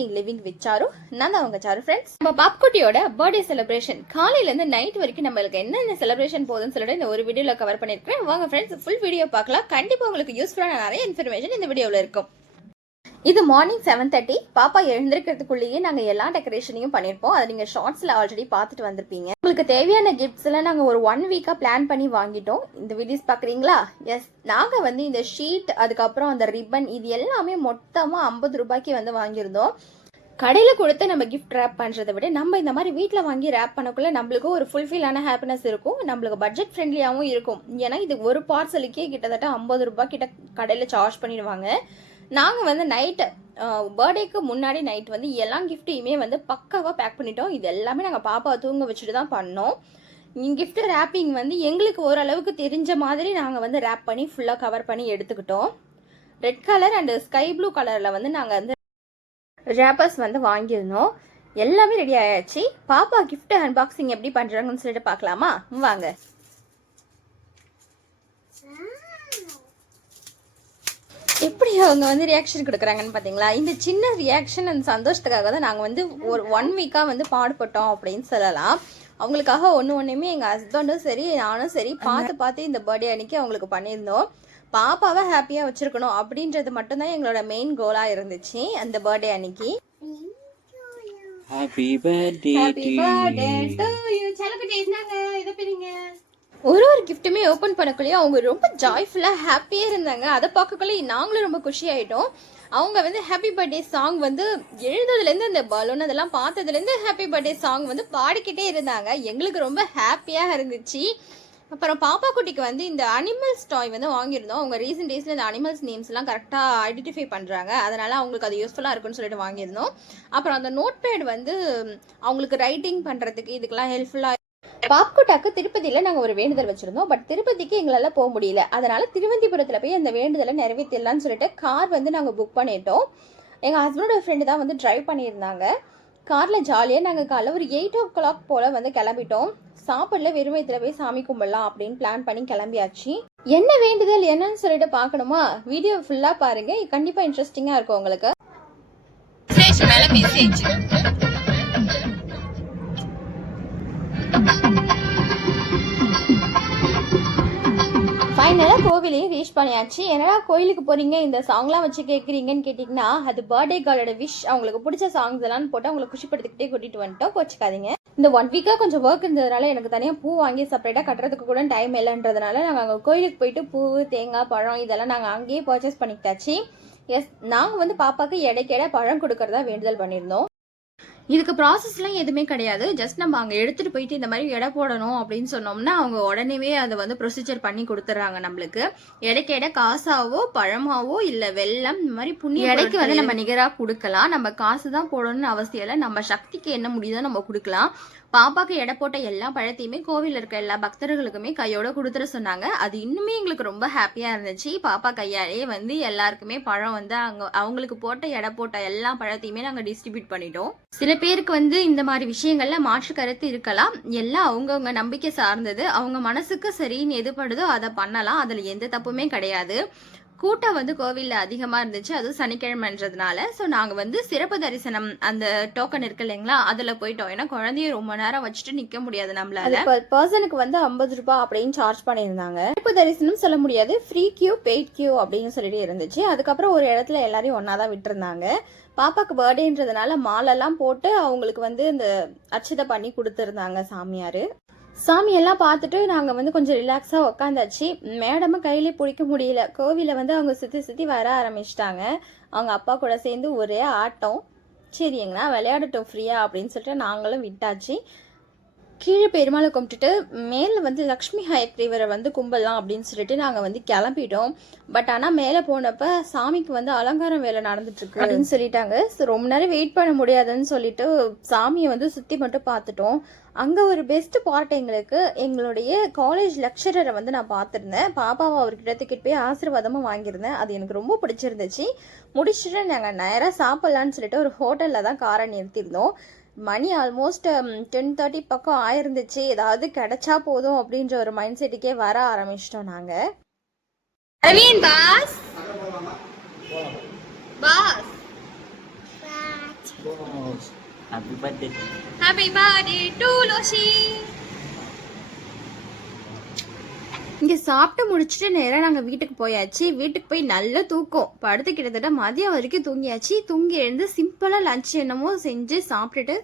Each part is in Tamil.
குக்கிங் லிவிங் வித் சாரு நான் தான் அவங்க சாரு ஃப்ரெண்ட்ஸ் நம்ம பாப்குட்டியோட பர்த்டே செலிப்ரேஷன் காலையிலேருந்து நைட் வரைக்கும் நம்மளுக்கு என்னென்ன செலிப்ரேஷன் போகுதுன்னு சொல்லிட்டு இந்த ஒரு வீடியோவில் கவர் பண்ணியிருக்கேன் வாங்க ஃப்ரெண்ட்ஸ் ஃபுல் வீடியோ பார்க்கலாம். கண்டிப்பாக உங்களுக்கு யூஸ்ஃபுல்லான நிறைய இன்ஃபர்மேஷன் இந்த வீடியோவில் இருக்கும். இது மார்னிங் செவன் தேர்ட்டி பாப்பா எழுந்திருக்கிறதுக்குள்ளேயே நாங்கள் எல்லா டெக்கரேஷனையும் பண்ணியிருப்போம் அதை நீங்கள் ஷார்ட்ஸில் ஆல்ரெடி பார்த்துட்டு வந்திருப்பீங்க. உங்களுக்கு தேவையான கிஃப்ட்ஸ்லாம் நாங்கள் ஒரு ஒன் வீக்காக பிளான் பண்ணி வாங்கிட்டோம். இந்த வீடியோஸ் பார்க்குறீங்களா எஸ் நாங்கள் வந்து இந்த ஷீட் அதுக்கப்புறம் அந்த ரிப்பன் இது எல்லாமே மொத்தமாக ஐம்பது ரூபாய்க்கு வந்து வாங்கியிருந்தோம். கடையில் கொடுத்து நம்ம கிஃப்ட் ரேப் பண்ணுறதை விட நம்ம இந்த மாதிரி வீட்டில் வாங்கி ரேப் பண்ணக்குள்ள நம்மளுக்கு ஒரு ஃபுல்ஃபில்லான ஹாப்பினஸ் இருக்கும். நம்மளுக்கு பட்ஜெட் ஃப்ரெண்ட்லியாகவும் இருக்கும். ஏன்னா இது ஒரு பார்சலுக்கே கிட்டத்தட்ட ஐம்பது ரூபாய் கிட்ட கடையில் சார்ஜ் பண்ணிடுவாங்க. நாங்கள் வந்து நைட்டு பர்த்டேக்கு முன்னாடி நைட் வந்து எல்லா கிஃப்ட்டையுமே வந்து பக்காவாக பேக் பண்ணிட்டோம். இது எல்லாமே நாங்கள் பாப்பாவை தூங்க வச்சுட்டு தான் பண்ணோம். கிஃப்ட் ரேப்பிங் வந்து எங்களுக்கு ஓரளவுக்கு தெரிஞ்ச மாதிரி நாங்கள் வந்து ரேப் பண்ணி ஃபுல்லாக கவர் பண்ணி எடுத்துக்கிட்டோம். Red colour and sky blue கலரில் வந்து நாங்கள் வந்து ரேப்பர்ஸ் வந்து வாங்கியிருந்தோம். எல்லாமே ரெடி ஆயாச்சு. பாப்பா கிஃப்ட் அன்பாக்சிங் எப்படி பண்ணுறாங்கன்னு சொல்லிட்டு பார்க்கலாமா? வாங்க. எப்படி அவங்க வந்து ரியாக்ஷன் கொடுக்குறாங்கன்னு பார்த்தீங்களா இந்த சின்ன ரியாக்ஷன் அந்த சந்தோஷத்துக்காக தான் நாங்கள் வந்து ஒரு ஒன் வீக்காக வந்து பாடுபட்டோம் அப்படின்னு சொல்லலாம் அவங்களுக்காக ஒன்று ஒன்றுமே எங்கள் ஹஸ்பண்டும் சரி நானும் சரி பார்த்து பார்த்து இந்த பர்த்டே அன்னைக்கு அவங்களுக்கு பண்ணியிருந்தோம் பாப்பாவை ஹாப்பியாக வச்சுருக்கணும் அப்படின்றது மட்டும்தான் எங்களோட மெயின் கோலாக இருந்துச்சு அந்த பர்த்டே அன்னைக்கு Happy to birthday you. to you. செல்லக்குட்டி, இந்தாங்க, இதை பிரிங்க. ஒரு ஒரு கிஃப்ட்டுமே ஓப்பன் பண்ணக்குள்ளேயே அவங்க ரொம்ப ஜாய்ஃபுல்லாக ஹாப்பியாக இருந்தாங்க. அதை பார்க்கக்குள்ளே நாங்களும் ரொம்ப குஷி ஆகிட்டோம் அவங்க வந்து ஹாப்பி பர்த்டே சாங் வந்து எழுந்ததுலேருந்து அந்த பலூன் அதெல்லாம் பார்த்ததுலேருந்து ஹாப்பி பர்த்டே சாங் வந்து பாடிக்கிட்டே இருந்தாங்க. எங்களுக்கு ரொம்ப ஹாப்பியாக இருந்துச்சு. அப்புறம் பாப்பா குட்டிக்கு வந்து இந்த அனிமல்ஸ் டாய் வந்து வாங்கியிருந்தோம். அவங்க ரீசெண்ட் டேஸில் இந்த அனிமல்ஸ் நேம்ஸ்லாம் கரெக்டாக ஐடென்டிஃபை பண்ணுறாங்க அதனால் அவங்களுக்கு அது யூஸ்ஃபுல்லாக இருக்குன்னு சொல்லிட்டு வாங்கியிருந்தோம். அப்புறம் அந்த நோட் பேட் வந்து அவங்களுக்கு ரைட்டிங் பண்ணுறதுக்கு இதுக்கெல்லாம் ஹெல்ப்ஃபுல்லாக பாப்கோட்டாக்கு திருப்பதியில் நாங்கள் ஒரு வேண்டுதல் வச்சுருந்தோம். பட் திருப்பதிக்கு எங்களால் போக முடியல. அதனால் திருவந்திபுரத்தில் போய் அந்த வேண்டுதலை நிறைவேற்றிடலாம்னு சொல்லிட்டு கார் வந்து நாங்கள் புக் பண்ணிட்டோம். எங்கள் ஹஸ்பண்டோட ஃப்ரெண்டு தான் வந்து டிரைவ் பண்ணியிருந்தாங்க. காரில் ஜாலியாக நாங்கள் காலைல ஒரு எயிட் ஓ கிளாக் போல் வந்து கிளம்பிட்டோம். சாப்பாடில் வெறும் வயிற்றுல போய் சாமி கும்பிடலாம் அப்படின்னு பிளான் பண்ணி கிளம்பியாச்சு. என்ன வேண்டுதல் என்னன்னு சொல்லிட்டு பார்க்கணுமா? வீடியோ ஃபுல்லாக பாருங்க. கண்டிப்பாக இன்ட்ரெஸ்டிங்காக இருக்கும் உங்களுக்கு. ஃபைனலாக கோவிலையும் ரீச் பண்ணியாச்சு. என்னடா கோயிலுக்கு போகிறீங்க இந்த சாங்லாம் வச்சு கேட்குறீங்கன்னு கேட்டிங்கன்னா அது பர்த்டே கார்டோட விஷ் அவங்களுக்கு பிடிச்ச சாங்ஸ் எல்லாம் போட்டு அவங்களை குஷிப்படுத்திக்கிட்டே கூட்டிட்டு வந்துட்டோம். கோச்சிக்காதீங்க. இந்த ஒன் வீக்காக கொஞ்சம் ஒர்க் இருந்ததுனால எனக்கு தனியாக பூ வாங்கி செப்பரேட்டாக கட்டுறதுக்கு கூட டைம் இல்லைன்றதுனால நாங்கள் அங்கே கோயிலுக்கு போயிட்டு பூ தேங்காய் பழம் இதெல்லாம் நாங்கள் அங்கேயே பர்ச்சேஸ் பண்ணிக்கிட்டாச்சு. எஸ் நாங்கள் வந்து பாப்பாவுக்கு இடைக்கிட பழம் கொடுக்கறதா வேண்டுதல் பண்ணியிருந்தோம். இதுக்கு ப்ராசஸ்லாம் எதுவுமே கிடையாது. ஜஸ்ட் நம்ம அங்கே எடுத்துகிட்டு போயிட்டு இந்த மாதிரி எடை போடணும் அப்படின்னு சொன்னோம்னா அவங்க உடனேவே அதை வந்து ப்ரொசீஜர் பண்ணி கொடுத்துட்றாங்க நம்மளுக்கு. எடைக்கு எடை காசாவோ பழமாவோ இல்லை வெல்லம் இந்த மாதிரி புண்ணிய எடைக்கு வந்து நம்ம நிகராக கொடுக்கலாம். நம்ம காசு தான் போடணும்னு அவசியம் இல்லை. நம்ம சக்திக்கு என்ன முடியுதோ நம்ம கொடுக்கலாம். பாப்பாக்கு எடை போட்ட எல்லா பழத்தையுமே கோவிலில் இருக்க எல்லா பக்தர்களுக்குமே கையோட கொடுத்துட சொன்னாங்க. அது இன்னுமே எங்களுக்கு ரொம்ப ஹாப்பியாக இருந்துச்சு. பாப்பா கையாலேயே வந்து எல்லாருக்குமே பழம் வந்து அவங்க அவங்களுக்கு போட்ட எடை போட்ட எல்லா பழத்தையுமே நாங்கள் டிஸ்ட்ரிபியூட் பண்ணிட்டோம். சில பேருக்கு வந்து இந்த மாதிரி விஷயங்கள்ல மாற்று கருத்து இருக்கலாம். எல்லாம் அவங்கவுங்க நம்பிக்கை சார்ந்தது. அவங்க மனசுக்கு சரின்னு எது படுதோ அதை பண்ணலாம். அதில் எந்த தப்புமே கிடையாது. கூட்டம் வந்து கோவிலில் அதிகமாக இருந்துச்சு. அதுவும் சனிக்கிழமைன்றதுனால. ஸோ நாங்கள் வந்து சிறப்பு தரிசனம் அந்த டோக்கன் இருக்கு இல்லைங்களா? அதில் போயிட்டோம். ஏன்னா குழந்தைய ரொம்ப நேரம் வச்சுட்டு நிற்க முடியாது நம்மளால. பர்சனுக்கு வந்து ஐம்பது ரூபாய் அப்படின்னு சார்ஜ் பண்ணியிருந்தாங்க. சிறப்பு தரிசனம் சொல்ல முடியாது. ஃப்ரீ கியூ பெய்ட் கியூ அப்படின்னு சொல்லிட்டு இருந்துச்சு. அதுக்கப்புறம் ஒரு இடத்துல எல்லாரையும் ஒன்றா தான் விட்டுருந்தாங்க. பாப்பாக்கு பர்த்டேன்றதுனால மாலெல்லாம் போட்டு அவங்களுக்கு வந்து இந்த அச்சதை பண்ணி கொடுத்துருந்தாங்க சாமியார். சாமியெல்லாம் பார்த்துட்டு நாங்கள் வந்து கொஞ்சம் ரிலாக்ஸாக உக்காந்தாச்சு. மேடமும் கையிலே பிடிக்க முடியல. கோவிலை வந்து அவங்க சுற்றி சுற்றி வர ஆரம்பிச்சிட்டாங்க. அவங்க அப்பா கூட சேர்ந்து ஒரே ஆட்டம். சரிங்கண்ணா விளையாடட்டும் ஃப்ரீயாக அப்படின்னு சொல்லிட்டு நாங்களும் விட்டாச்சு. கீழே பெருமாளை கும்பிட்டுட்டு மேலே வந்து லக்ஷ்மி ஹயக்ரீவரை வந்து கும்பிடலாம் அப்படின்னு சொல்லிட்டு நாங்கள் வந்து கிளம்பிட்டோம். பட் ஆனால் மேலே போனப்ப சாமிக்கு வந்து அலங்காரம் வேலை நடந்துட்டுருக்கு அப்படின்னு சொல்லிட்டாங்க. ஸோ ரொம்ப நேரம் வெயிட் பண்ண முடியாதுன்னு சொல்லிட்டு சாமியை வந்து சுற்றி மட்டும் பார்த்துட்டோம். அங்கே ஒரு பெஸ்ட் பார்ட் எங்களுக்கு எங்களுடைய காலேஜ் லெக்சரரை வந்து நான் பார்த்துருந்தேன். பாப்பாவை அவர்கிட்ட தூக்கிட்டு போய் ஆசீர்வாதமாக வாங்கியிருந்தேன். அது எனக்கு ரொம்ப பிடிச்சிருந்துச்சு. முடிச்சுட்டு நாங்கள் நேராக சாப்பிட்லான்னு சொல்லிட்டு ஒரு ஹோட்டலில் தான் காரை நிறுத்தியிருந்தோம். மணி ஆல்மோஸ்ட் டென் தேர்ட்டி பக்கம் ஆயிருந்துச்சு. ஏதாவது கிடைச்சா போதும் அப்படின்ற ஒரு மைண்ட் செட்டுக்கே வர ஆரம்பிச்சிட்டோம் நாங்கள் Arvind boss? Boss? Happy birthday. Happy birthday to Loshi இங்கே சாப்பிட்டு முடிச்சுட்டு நேராக நாங்கள் வீட்டுக்கு போயாச்சு. வீட்டுக்கு போய் நல்லா தூக்கம். படுத்து கிட்டத்தட்ட மதியம் வரைக்கும் தூங்கியாச்சு. தூங்கி எழுந்து சிம்பிளாக லஞ்ச் என்னமோ செஞ்சு சாப்பிட்டுட்டு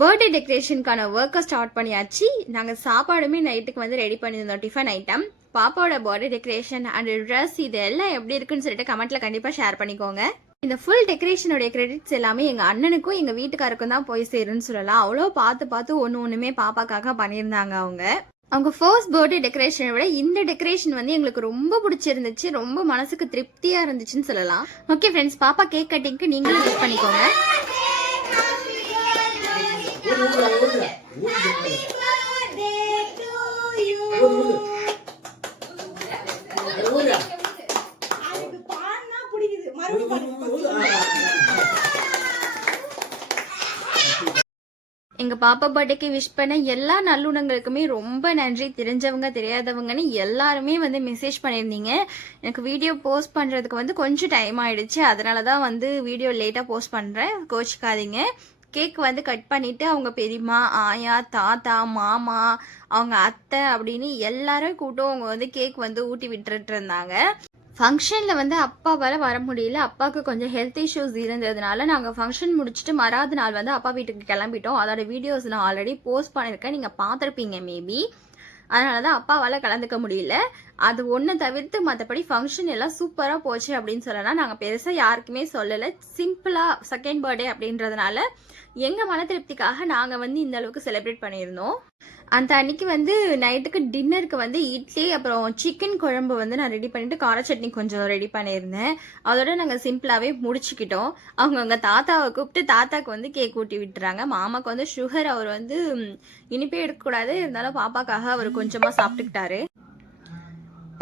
பர்த்டே டெக்கரேஷனுக்கான ஒர்க்கை ஸ்டார்ட் பண்ணியாச்சு. நாங்கள் சாப்பாடுமே நைட்டுக்கு வந்து ரெடி பண்ணியிருந்தோம் டிஃபன் ஐட்டம் பாப்பாவோட பர்த்டே டெக்கரேஷன் அண்ட் ட்ரெஸ் இது எல்லாம் எப்படி இருக்குன்னு சொல்லிட்டு கமெண்ட்டில் கண்டிப்பாக ஷேர் பண்ணிக்கோங்க. இந்த ஃபுல் டெக்கரேஷனுடைய கிரெடிட்ஸ் எல்லாமே எங்கள் அண்ணனுக்கும் எங்கள் வீட்டுக்காருக்கும் தான் போய் சேருன்னு சொல்லலாம். அவ்வளோ பார்த்து பார்த்து ஒன்று ஒன்றுமே பாப்பாக்காக பண்ணியிருந்தாங்க அவங்க. அவங்க ஃபர்ஸ்ட் பர்த்டே டெக்கரேஷனை விட இந்த டெக்கரேஷன் வந்து எங்களுக்கு ரொம்ப பிடிச்சிருந்துச்சு ரொம்ப மனசுக்கு திருப்தியாக இருந்துச்சுன்னு சொல்லலாம். ஓகே ஃப்ரெண்ட்ஸ் பாப்பா கேக் கட்டிங்க்கு நீங்களும் யூஸ் பண்ணிக்கோங்க. எங்க பாப்பா பர்த்டேக்கு விஷ் பண்ண எல்லா நல்லுணங்களுக்குமே ரொம்ப நன்றி. தெரிஞ்சவங்க தெரியாதவங்கன்னு எல்லாருமே வந்து மெசேஜ் பண்ணியிருந்தீங்க. எனக்கு வீடியோ போஸ்ட் பண்றதுக்கு வந்து கொஞ்சம் டைம் ஆயிடுச்சு. அதனால தான் வந்து வீடியோ லேட்டாக போஸ்ட் பண்றேன். கோச்சிக்காதீங்க. கேக் வந்து கட் பண்ணிட்டு அவங்க பெரியம்மா ஆயா தாத்தா மாமா அவங்க அத்தை அப்படின்னு எல்லாரும் கூட்டம் அவங்க வந்து கேக் வந்து ஊட்டி விட்டுட்டு இருந்தாங்க. ஃபங்க்ஷனில் வந்து அப்பாவால் வர முடியல. அப்பாவுக்கு கொஞ்சம் ஹெல்த் இஷ்யூஸ் இருந்ததுனால நாங்கள் ஃபங்க்ஷன் முடிச்சுட்டு மறாத நாள் வந்து அப்பா வீட்டுக்கு கிளம்பிட்டோம். அதோட வீடியோஸ் நான் ஆல்ரெடி போஸ்ட் பண்ணியிருக்கேன். நீங்கள் பார்த்துருப்பீங்க மேபி அதனால தான் அப்பாவால் கலந்துக்க முடியல. அது ஒன்று தவிர்த்து மற்றபடி ஃபங்க்ஷன் எல்லாம் சூப்பராக போச்சு அப்படின்னு சொல்லலாம். நாங்கள் பெருசாக யாருக்குமே சொல்லலை. சிம்பிளாக செகண்ட் பர்த்டே அப்படின்றதுனால எங்கள் மன திருப்திக்காக நாங்கள் வந்து இந்த அளவுக்கு செலிப்ரேட் பண்ணியிருந்தோம். அந்த அன்னைக்கு வந்து நைட்டுக்கு டின்னருக்கு வந்து இட்லி அப்புறம் சிக்கன் குழம்பு வந்து நான் ரெடி பண்ணிட்டு கார சட்னி கொஞ்சம் ரெடி பண்ணியிருந்தேன். அதோட நாங்கள் சிம்பிளாகவே முடிச்சுக்கிட்டோம். அவங்க அவங்க தாத்தாவை கூப்பிட்டு தாத்தாக்கு வந்து கேக் ஊட்டி விட்டுறாங்க. மாமாக்கு வந்து சுகர் அவர் வந்து இனிப்பே எடுக்கக்கூடாது. இருந்தாலும் பாப்பாக்காக அவர் கொஞ்சமாக சாப்பிட்டுக்கிட்டாரு.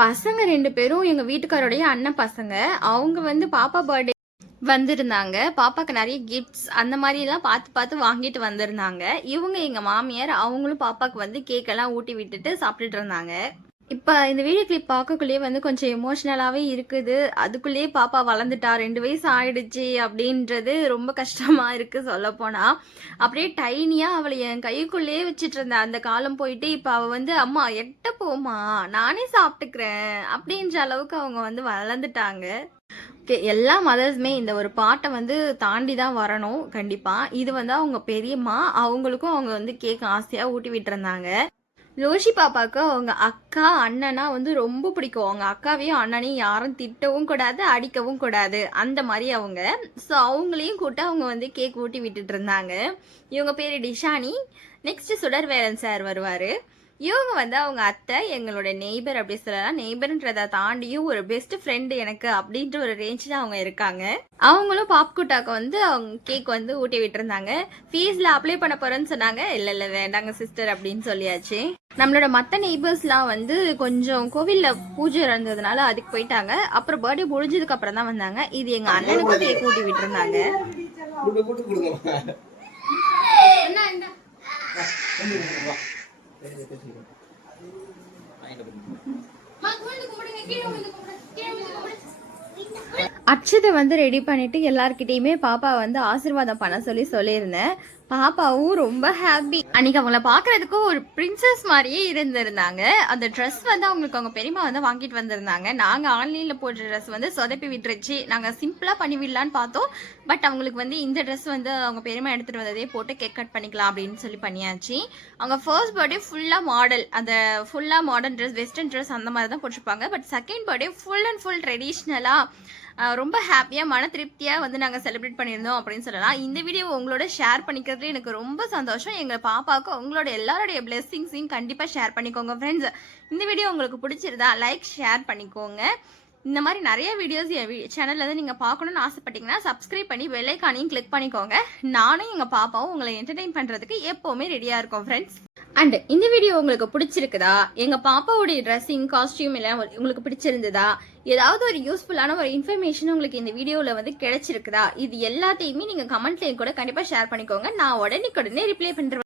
பசங்க ரெண்டு பேரும் எங்கள் வீட்டுக்காரோடைய அண்ணன் பசங்க. அவங்க வந்து பாப்பா பர்த்டே வந்திருந்தாங்க. பாப்பாக்கு நிறைய கிஃப்ட்ஸ் அந்த மாதிரிலாம் பார்த்து பார்த்து வாங்கிட்டு வந்திருந்தாங்க. இவங்க எங்கள் மாமியார் அவங்களும் பாப்பாக்கு வந்து கேக்கெல்லாம் ஊட்டி விட்டுட்டு சாப்பிட்டுட்டு இருந்தாங்க. இப்போ இந்த வீடியோ கிளிப் பார்க்கக்குள்ளேயே வந்து கொஞ்சம் எமோஷ்னலாகவே இருக்குது. அதுக்குள்ளேயே பாப்பா வளர்ந்துட்டா ரெண்டு வயசு ஆயிடுச்சு அப்படின்றது ரொம்ப கஷ்டமாக இருக்குது சொல்லப்போனால் அப்படியே டைனியாக அவளை என் கைக்குள்ளேயே வச்சுட்டு இருந்தேன் அந்த காலம் போயிட்டு இப்போ அவள் வந்து அம்மா எட்ட போமா நானே சாப்பிட்டுக்கிறேன் அப்படின்ற அளவுக்கு அவங்க வந்து வளர்ந்துட்டாங்க. ஓகே எல்லா மதர்ஸுமே இந்த ஒரு பாட்டை வந்து தாண்டி தான் வரணும் கண்டிப்பாக இது வந்து அவங்க பெரியம்மா அவங்களுக்கும் அவங்க வந்து கேக் ஆசையாக ஊட்டி விட்டுருந்தாங்க. லோஷி பாப்பாவுக்கு அவங்க அக்கா அண்ணனா வந்து ரொம்ப பிடிக்கும். அவங்க அக்காவையும் அண்ணனையும் யாரும் திட்டவும் கூடாது அடிக்கவும் கூடாது. அந்த மாதிரி அவங்க. ஸோ அவங்களையும் கூட்ட அவங்க வந்து கேக் ஊட்டி விட்டுட்டு இருந்தாங்க. இவங்க பேர் டிஷானி. நெக்ஸ்ட் சுடர்வேலன் சார் வருவார். இவங்க வந்து அவங்க அத்தை எங்களோட நெய்பர் அப்படி சொல்லலாம். நெய்பர்ன்றதை தாண்டியும் ஒரு பெஸ்ட் ஃப்ரெண்டு எனக்கு அப்படின்ற ஒரு ரேஞ்சில் அவங்க இருக்காங்க. அவங்களும் பாப்குட்டாக்கு வந்து அவங்க கேக் வந்து ஊட்டி விட்டுருந்தாங்க. ஃபீஸில் அப்ளை பண்ண போகிறேன்னு சொன்னாங்க. இல்லை இல்லை வேண்டாங்க சிஸ்டர் அப்படின்னு சொல்லியாச்சு. நம்மளோட மற்ற நெய்பர்ஸ்லாம் வந்து கொஞ்சம் கோவிலில் பூஜை இருந்ததுனால அதுக்கு போயிட்டாங்க. அப்புறம் பர்த்டே முடிஞ்சதுக்கு அப்புறம் தான் வந்தாங்க. இது எங்கள் அண்ணனுக்கும் கேக் ஊட்டி விட்டுருந்தாங்க. கொடுங்க. அச்சதை வந்து ரெடி பண்ணிட்டு எல்லார்கிட்டயுமே பாப்பா வந்து ஆசிர்வாதம் பண்ண சொல்லி சொல்லியிருந்தேன். பாப்பாவும் ரொம்ப ஹாப்பி அன்னைக்கு அவங்கள பாக்குறதுக்கும் ஒரு பிரின்சஸ் மாதிரியே இருந்திருந்தாங்க. அந்த ட்ரெஸ் வந்து அவங்களுக்கு அவங்க பெரியம்மா வந்து வாங்கிட்டு வந்திருந்தாங்க. நாங்க ஆன்லைன்ல போடுற ட்ரெஸ் வந்து சொதப்பி விட்டுருச்சு. நாங்க சிம்பிளா பண்ணி விடலான்னு பார்த்தோம். பட் அவங்களுக்கு வந்து இந்த ட்ரெஸ் வந்து அவங்க பெரியம்மா எடுத்துட்டு வந்ததே போட்டு கேக் கட் பண்ணிக்கலாம் அப்படின்னு சொல்லி பண்ணியாச்சு. அவங்க ஃபர்ஸ்ட் பர்த்டே ஃபுல்லா மாடல் அந்த ஃபுல்லா மாடர்ன் ட்ரெஸ் வெஸ்டர்ன் ட்ரெஸ் அந்த மாதிரி தான் போட்டிருப்பாங்க but second birthday full and full ட்ரெடிஷ்னலா ரொம்ப ஹாப்பியாக மன திருப்தியாக வந்து நாங்கள் செலிப்ரேட் பண்ணியிருந்தோம் அப்படின்னு சொல்லலாம். இந்த வீடியோ உங்களோட ஷேர் பண்ணிக்கிறதுல எனக்கு ரொம்ப சந்தோஷம். எங்கள் பாப்பாவுக்கு உங்களோட எல்லாருடைய பிளெஸ்ஸிங்ஸையும் கண்டிப்பாக ஷேர் பண்ணிக்கோங்க ஃப்ரெண்ட்ஸ் இந்த வீடியோ உங்களுக்கு பிடிச்சிருந்தா லைக் ஷேர் பண்ணிக்கோங்க. இந்த மாதிரி நிறைய வீடியோஸ் என் சேனலில் வந்து நீங்கள் பார்க்கணும்னு ஆசைப்பட்டீங்கன்னா சப்ஸ்கிரைப் பண்ணி வெள்ளைக்கானையும் கிளிக் பண்ணிக்கோங்க. நானும் எங்கள் பாப்பாவும் உங்களை என்டர்டெயின் பண்ணுறதுக்கு எப்போவுமே ரெடியாக இருக்கும் ஃப்ரெண்ட்ஸ் அண்ட் இந்த வீடியோ உங்களுக்கு பிடிச்சிருக்குதா? எங்கள் பாப்பாவுடைய ட்ரெஸ்ஸிங் காஸ்டியூம் எல்லாம் உங்களுக்கு பிடிச்சிருந்ததா? ஏதாவது ஒரு யூஸ்ஃபுல்லான ஒரு இன்ஃபர்மேஷன் உங்களுக்கு இந்த வீடியோவில் வந்து கிடைச்சிருக்குதா? இது எல்லாத்தையுமே நீங்கள் கமெண்ட்லேயும் கூட கண்டிப்பாக ஷேர் பண்ணிக்கோங்க. நான் உடனே உடனே ரிப்ளை பண்ணுறேன்